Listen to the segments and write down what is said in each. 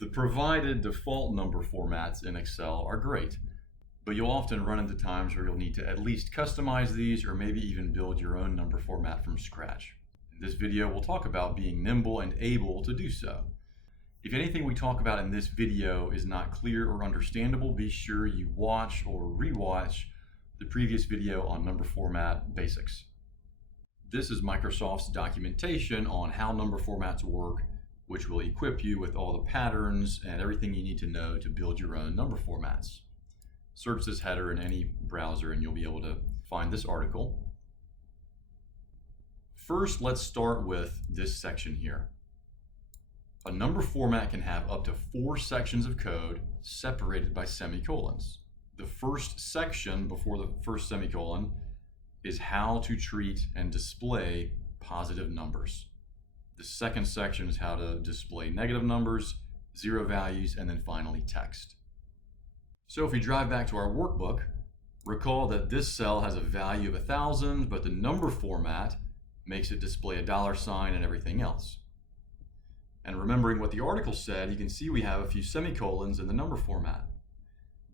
The provided default number formats in Excel are great, but you'll often run into times where you'll need to at least customize these or maybe even build your own number format from scratch. In this video, we'll talk about being nimble and able to do so. If anything we talk about in this video is not clear or understandable, be sure you watch or rewatch the previous video on number format basics. This is Microsoft's documentation on how number formats work, which will equip you with all the patterns and everything you need to know to build your own number formats. Search this header in any browser and you'll be able to find this article. First, let's start with this section here. A number format can have up to 4 sections of code separated by semicolons. The first section before the first semicolon is how to treat and display positive numbers. The second section is how to display negative numbers, zero values, and then finally text. So if we drive back to our workbook, recall that this cell has a value of 1,000, but the number format makes it display a $sign and everything else. And remembering what the article said, you can see we have a few semicolons in the number format.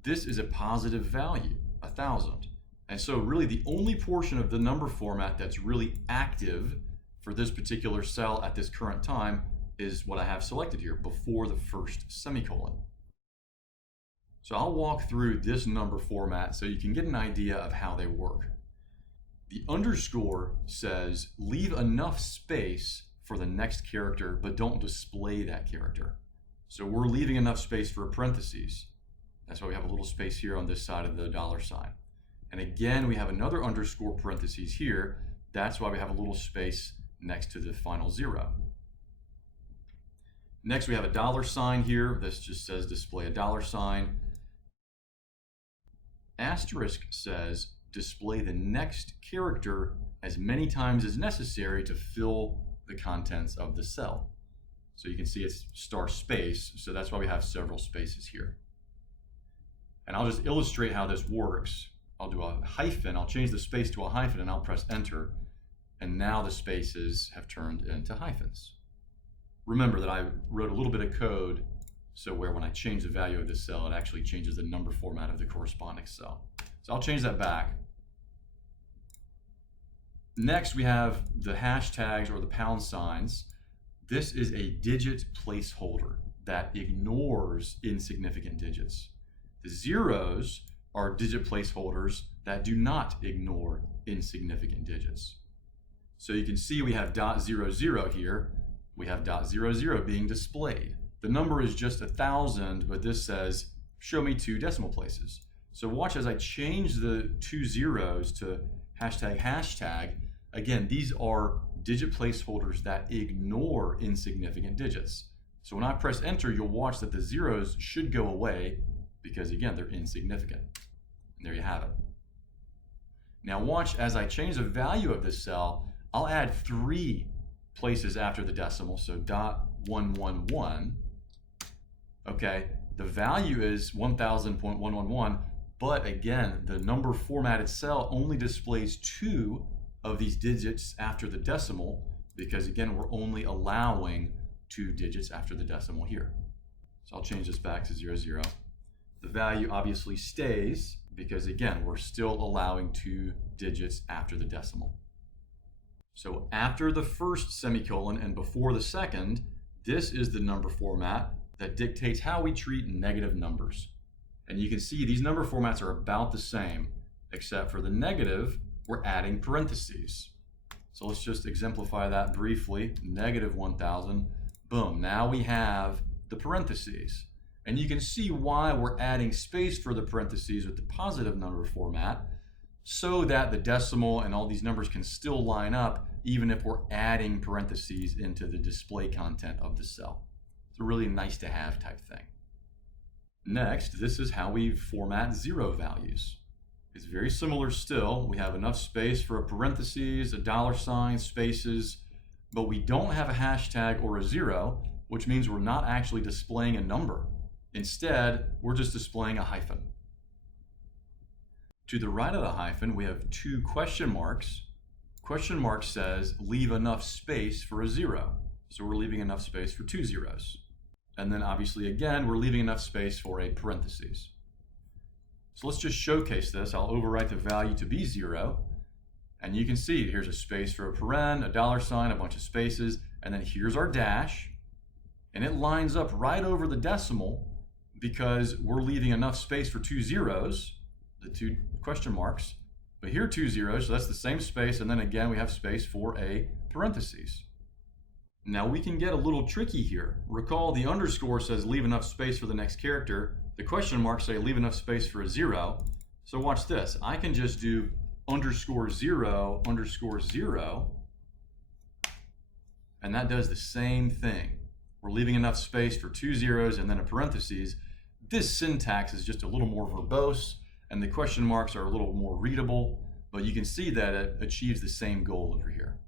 This is a positive value, 1,000. And so really the only portion of the number format that's really active for this particular cell at this current time is what I have selected here, before the first semicolon. So I'll walk through this number format so you can get an idea of how they work. The underscore says leave enough space for the next character, but don't display that character. So we're leaving enough space for a parentheses. That's why we have a little space here on this side of the $sign. And again, we have another underscore parentheses here. That's why we have a little space next to the final 0. Next, we have a $sign here. This just says display a $sign. Asterisk says display the next character as many times as necessary to fill the contents of the cell. So you can see it's star space, so that's why we have several spaces here. And I'll just illustrate how this works. I'll do a hyphen, I'll change the space to a hyphen, and I'll press enter. And now the spaces have turned into hyphens. Remember that I wrote a little bit of code so where when I change the value of this cell, it actually changes the number format of the corresponding cell. So I'll change that back. Next, we have the hashtags or the pound signs. This is a digit placeholder that ignores insignificant digits. The zeros are digit placeholders that do not ignore insignificant digits. So you can see we have .00 here. We have .00 being displayed. The number is just 1,000, but this says, show me 2 decimal places. So watch as I change the 2 zeros to hashtag. Again, these are digit placeholders that ignore insignificant digits. So when I press enter, you'll watch that the zeros should go away because again, they're insignificant. And there you have it. Now watch as I change the value of this cell, I'll add 3 places after the decimal, so .111. Okay, the value is 1000.111, but again, the number formatted cell only displays 2 of these digits after the decimal, because again, we're only allowing 2 digits after the decimal here. So I'll change this back to 00. The value obviously stays because again, we're still allowing 2 digits after the decimal. So after the first semicolon and before the second, this is the number format that dictates how we treat negative numbers. And you can see these number formats are about the same, except for the negative, we're adding parentheses. So let's just exemplify that briefly. Negative 1,000, boom, now we have the parentheses. And you can see why we're adding space for the parentheses with the positive number format, so that the decimal and all these numbers can still line up even if we're adding parentheses into the display content of the cell. It's a really nice to have type thing. Next, this is how we format 0 values. It's very similar still. We have enough space for a parentheses, a $sign, spaces, but we don't have a hashtag or a 0, which means we're not actually displaying a number. Instead, we're just displaying a hyphen. To the right of the hyphen, we have 2 question marks. Question mark says leave enough space for a 0. So we're leaving enough space for 2 zeros. And then obviously, again, we're leaving enough space for a parentheses. So let's just showcase this. I'll overwrite the value to be 0. And you can see here's a space for a paren, a $sign, a bunch of spaces, and then here's our dash. And it lines up right over the decimal because we're leaving enough space for 2 zeros, the 2 question marks. But here 2 zeros, so that's the same space, and then again we have space for a parentheses. Now we can get a little tricky here. Recall the underscore says leave enough space for the next character. The question marks say leave enough space for a 0. So watch this. I can just do underscore 0, and that does the same thing. We're leaving enough space for 2 zeros and then a parentheses. This syntax is just a little more verbose, and the question marks are a little more readable, but you can see that it achieves the same goal over here.